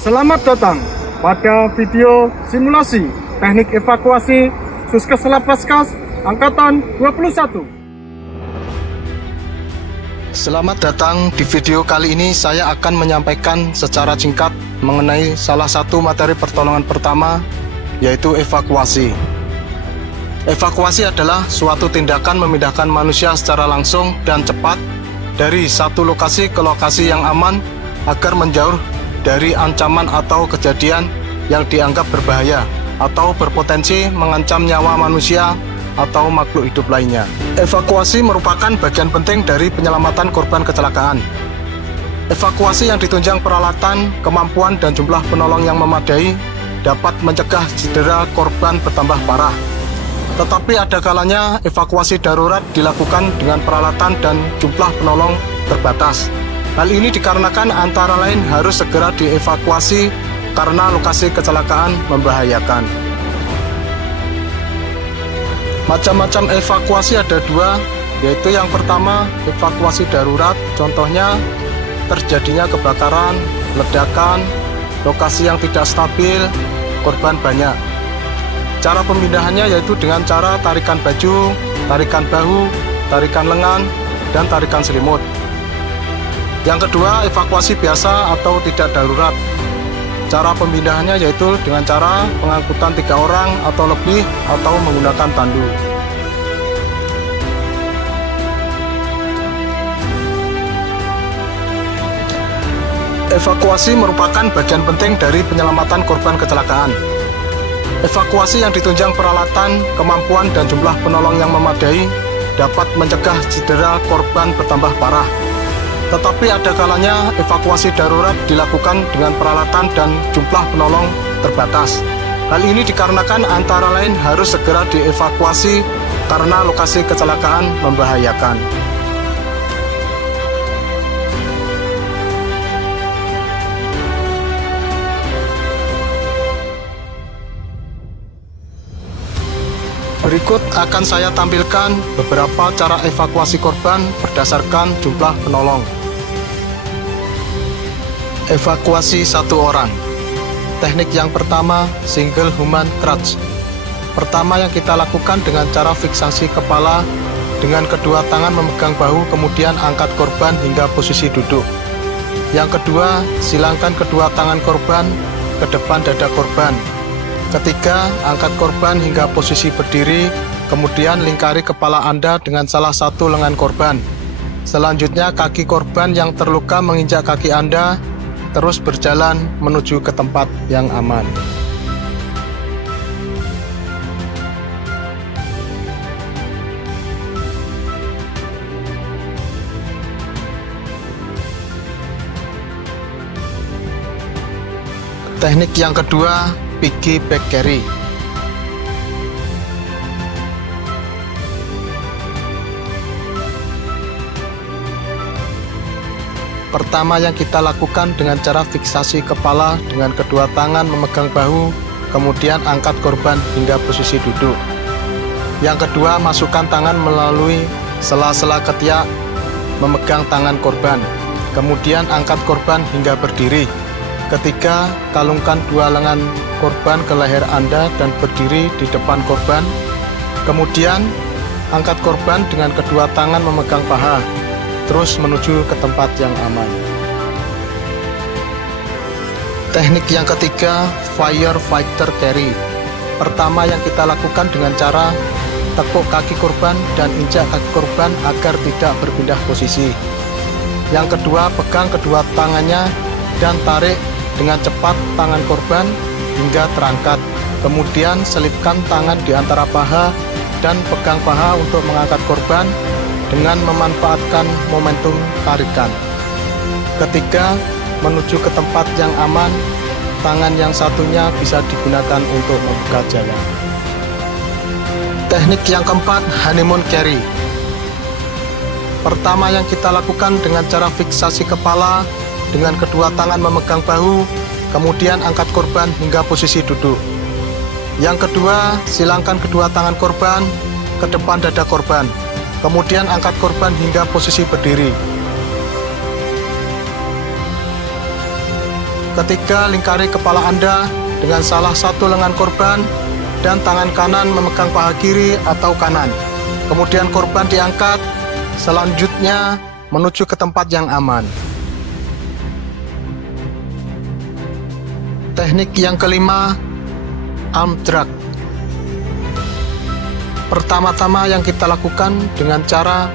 Selamat datang pada video simulasi teknik evakuasi Suskes Labkeskas Angkatan 21. Selamat datang di video kali ini. Saya akan menyampaikan secara singkat mengenai salah satu materi pertolongan pertama, yaitu evakuasi. Evakuasi adalah suatu tindakan memindahkan manusia secara langsung dan cepat dari satu lokasi ke lokasi yang aman agar menjauh dari ancaman atau kejadian yang dianggap berbahaya atau berpotensi mengancam nyawa manusia atau makhluk hidup lainnya. Evakuasi merupakan bagian penting dari penyelamatan korban kecelakaan. Evakuasi yang ditunjang peralatan, kemampuan, dan jumlah penolong yang memadai dapat mencegah cedera korban bertambah parah. Tetapi ada kalanya evakuasi darurat dilakukan dengan peralatan dan jumlah penolong terbatas. Hal ini dikarenakan antara lain harus segera dievakuasi karena lokasi kecelakaan membahayakan. Macam-macam evakuasi ada dua, yaitu yang pertama evakuasi darurat, contohnya terjadinya kebakaran, ledakan, lokasi yang tidak stabil, korban banyak. Cara pemindahannya yaitu dengan cara tarikan baju, tarikan bahu, tarikan lengan, dan tarikan selimut. Yang kedua, evakuasi biasa atau tidak darurat. Cara pemindahannya yaitu dengan cara pengangkutan 3 orang atau lebih atau menggunakan tandu. Evakuasi merupakan bagian penting dari penyelamatan korban kecelakaan. Evakuasi yang ditunjang peralatan, kemampuan, dan jumlah penolong yang memadai dapat mencegah cedera korban bertambah parah. Tetapi ada kalanya evakuasi darurat dilakukan dengan peralatan dan jumlah penolong terbatas. Hal ini dikarenakan antara lain harus segera dievakuasi karena lokasi kecelakaan membahayakan. Berikut akan saya tampilkan beberapa cara evakuasi korban berdasarkan jumlah penolong. Evakuasi 1 orang. Teknik yang pertama, single human crutch. Pertama yang kita lakukan dengan cara fiksasi kepala dengan kedua tangan memegang bahu, kemudian angkat korban hingga posisi duduk. Yang kedua, silangkan kedua tangan korban ke depan dada korban. Ketiga, angkat korban hingga posisi berdiri, kemudian lingkari kepala Anda dengan salah satu lengan korban. Selanjutnya, kaki korban yang terluka menginjak kaki Anda, terus berjalan menuju ke tempat yang aman. Teknik yang kedua, piggyback carry. Pertama yang kita lakukan dengan cara fiksasi kepala dengan kedua tangan memegang bahu, kemudian angkat korban hingga posisi duduk. Yang kedua, masukkan tangan melalui sela-sela ketiak memegang tangan korban, kemudian angkat korban hingga berdiri. Ketiga, kalungkan 2 lengan korban ke leher Anda dan berdiri di depan korban. Kemudian, angkat korban dengan kedua tangan memegang paha, terus menuju ke tempat yang aman. Teknik yang ketiga, firefighter carry. Pertama yang kita lakukan dengan cara tekuk kaki korban dan injak kaki korban agar tidak berpindah posisi. Yang kedua, pegang kedua tangannya dan tarik dengan cepat tangan korban hingga terangkat. Kemudian selipkan tangan di antara paha dan pegang paha untuk mengangkat korban dengan memanfaatkan momentum tarikan. Ketiga, menuju ke tempat yang aman, tangan yang satunya bisa digunakan untuk membuka jalan. Teknik yang keempat, honeymoon carry. Pertama yang kita lakukan dengan cara fiksasi kepala dengan kedua tangan memegang bahu, kemudian angkat korban hingga posisi duduk. Yang kedua, silangkan kedua tangan korban ke depan dada korban, kemudian angkat korban hingga posisi berdiri. Ketiga, lingkari kepala Anda dengan salah satu lengan korban dan tangan kanan memegang paha kiri atau kanan. Kemudian korban diangkat, selanjutnya menuju ke tempat yang aman. Teknik yang kelima, arm drag. Pertama-tama yang kita lakukan dengan cara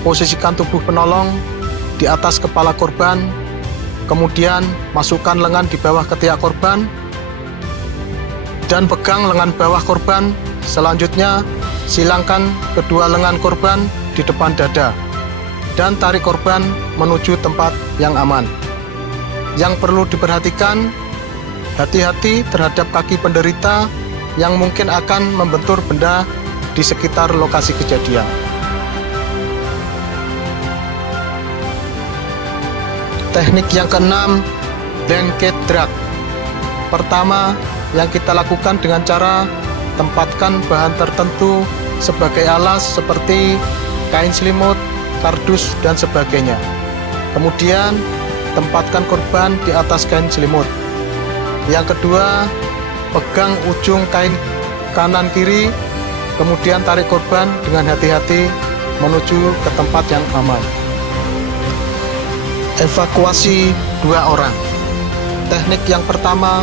posisikan tubuh penolong di atas kepala korban, kemudian masukkan lengan di bawah ketiak korban dan pegang lengan bawah korban. Selanjutnya silangkan kedua lengan korban di depan dada dan tarik korban menuju tempat yang aman. Yang perlu diperhatikan, hati-hati terhadap kaki penderita yang mungkin akan membentur benda di sekitar lokasi kejadian. Teknik yang keenam, blanket drag. Pertama, yang kita lakukan dengan cara tempatkan bahan tertentu sebagai alas seperti kain selimut, kardus, dan sebagainya. Kemudian, tempatkan korban di atas kain selimut. Yang kedua, pegang ujung kain kanan kiri, kemudian tarik korban dengan hati-hati menuju ke tempat yang aman. Evakuasi 2 orang. Teknik yang pertama,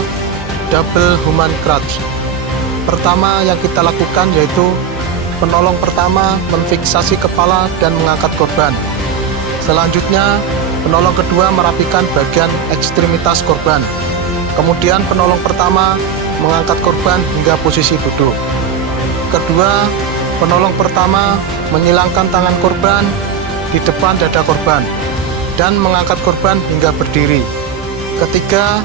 double human crouch. Pertama yang kita lakukan yaitu penolong pertama memfiksasi kepala dan mengangkat korban. Selanjutnya, penolong kedua merapikan bagian ekstremitas korban. Kemudian penolong pertama mengangkat korban hingga posisi duduk. Kedua, penolong pertama menyilangkan tangan korban di depan dada korban dan mengangkat korban hingga berdiri. Ketiga,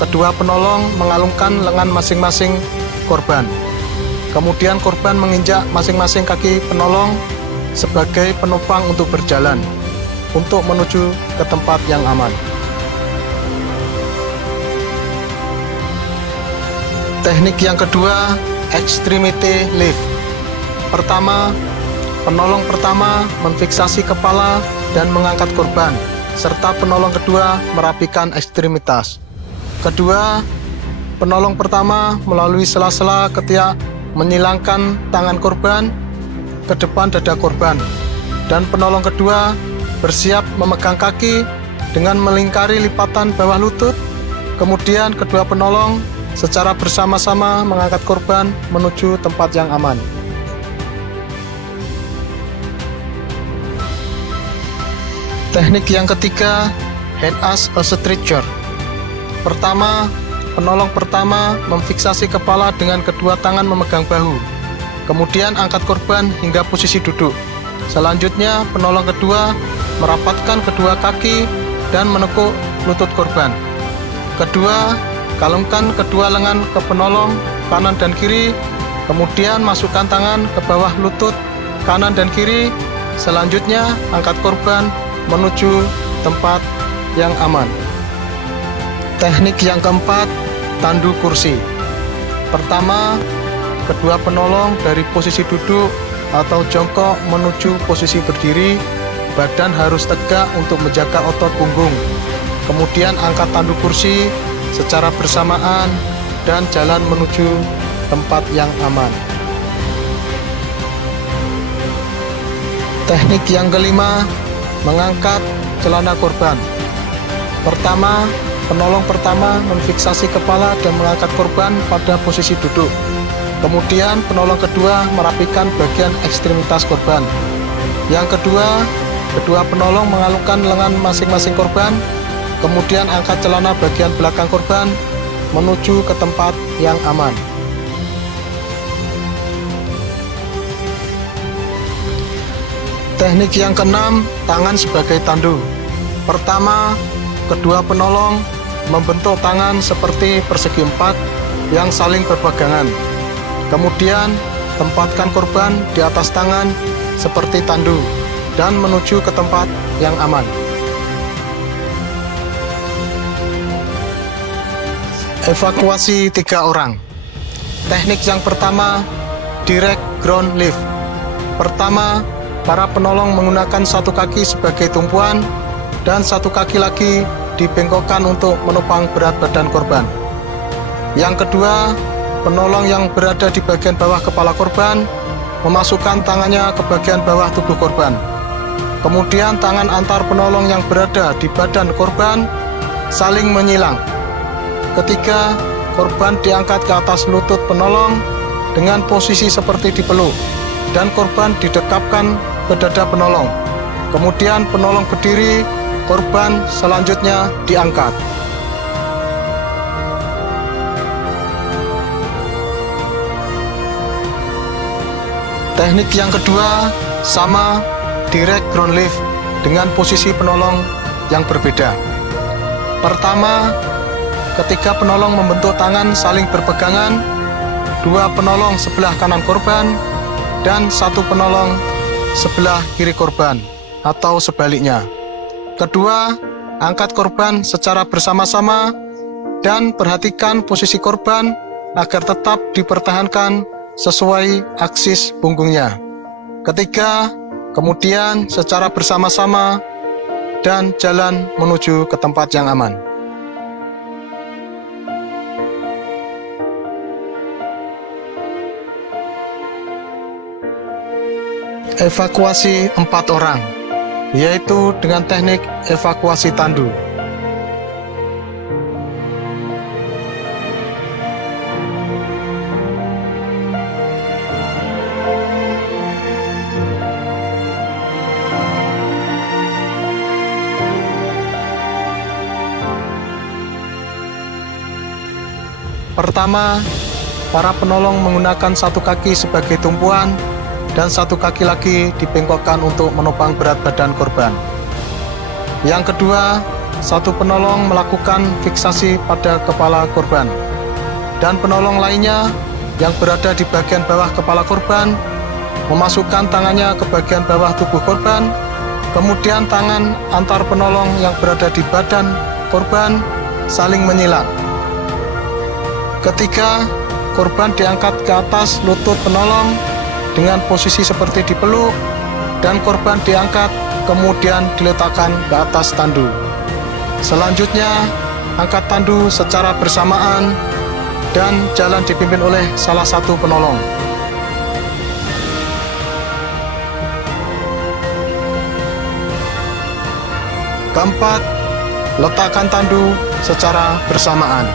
kedua penolong mengalungkan lengan masing-masing korban. Kemudian korban menginjak masing-masing kaki penolong sebagai penopang untuk berjalan untuk menuju ke tempat yang aman. Teknik yang kedua, extremity lift. Pertama, penolong pertama memfiksasi kepala dan mengangkat korban, serta penolong kedua merapikan ekstremitas. Kedua, penolong pertama melalui sela-sela ketiak menyilangkan tangan korban ke depan dada korban, dan penolong kedua bersiap memegang kaki dengan melingkari lipatan bawah lutut. Kemudian kedua penolong secara bersama-sama mengangkat korban menuju tempat yang aman. Teknik yang ketiga, hand as a stretcher. Pertama, penolong pertama memfiksasi kepala dengan kedua tangan memegang bahu. Kemudian angkat korban hingga posisi duduk. Selanjutnya, penolong kedua merapatkan kedua kaki dan menekuk lutut korban. Kedua, kalungkan kedua lengan ke penolong kanan dan kiri, kemudian masukkan tangan ke bawah lutut kanan dan kiri. Selanjutnya, angkat korban menuju tempat yang aman. Teknik yang keempat, tandu kursi. Pertama, kedua penolong dari posisi duduk atau jongkok menuju posisi berdiri. Badan harus tegak untuk menjaga otot punggung. Kemudian angkat tandu kursi secara bersamaan dan jalan menuju tempat yang aman. Teknik yang kelima, mengangkat celana korban. Pertama, penolong pertama memfiksasi kepala dan mengangkat korban pada posisi duduk. Kemudian penolong kedua merapikan bagian ekstremitas korban. Yang kedua, kedua penolong mengalungkan lengan masing-masing korban. Kemudian angkat celana bagian belakang korban menuju ke tempat yang aman. Teknik yang keenam, tangan sebagai tandu. Pertama, kedua penolong membentuk tangan seperti persegi empat yang saling berpegangan. Kemudian, tempatkan korban di atas tangan seperti tandu dan menuju ke tempat yang aman. Evakuasi 3 orang. Teknik yang pertama, direct ground lift. Pertama, para penolong menggunakan satu kaki sebagai tumpuan dan satu kaki lagi dibengkokkan untuk menopang berat badan korban. Yang kedua, penolong yang berada di bagian bawah kepala korban memasukkan tangannya ke bagian bawah tubuh korban. Kemudian tangan antar penolong yang berada di badan korban saling menyilang. Ketiga, korban diangkat ke atas lutut penolong dengan posisi seperti dipeluk, dan korban didekapkan ke dada penolong. Kemudian penolong berdiri, korban selanjutnya diangkat. Teknik yang kedua sama, direct ground lift dengan posisi penolong yang berbeda. Pertama, ketika penolong membentuk tangan saling berpegangan, dua penolong sebelah kanan korban dan satu penolong sebelah kiri korban, atau sebaliknya. Kedua, angkat korban secara bersama-sama dan perhatikan posisi korban agar tetap dipertahankan sesuai aksis punggungnya. Ketiga, kemudian secara bersama-sama dan jalan menuju ke tempat yang aman. Evakuasi 4 orang, yaitu dengan teknik evakuasi tandu. Pertama, para penolong menggunakan satu kaki sebagai tumpuan dan satu kaki lagi dibengkokkan untuk menopang berat badan korban. Yang kedua, satu penolong melakukan fiksasi pada kepala korban, dan penolong lainnya yang berada di bagian bawah kepala korban memasukkan tangannya ke bagian bawah tubuh korban, kemudian tangan antar penolong yang berada di badan korban saling menyilang. Ketiga, korban diangkat ke atas lutut penolong dengan posisi seperti dipeluk, dan korban diangkat kemudian diletakkan ke atas tandu. Selanjutnya, angkat tandu secara bersamaan dan jalan dipimpin oleh salah satu penolong. Keempat, letakkan tandu secara bersamaan.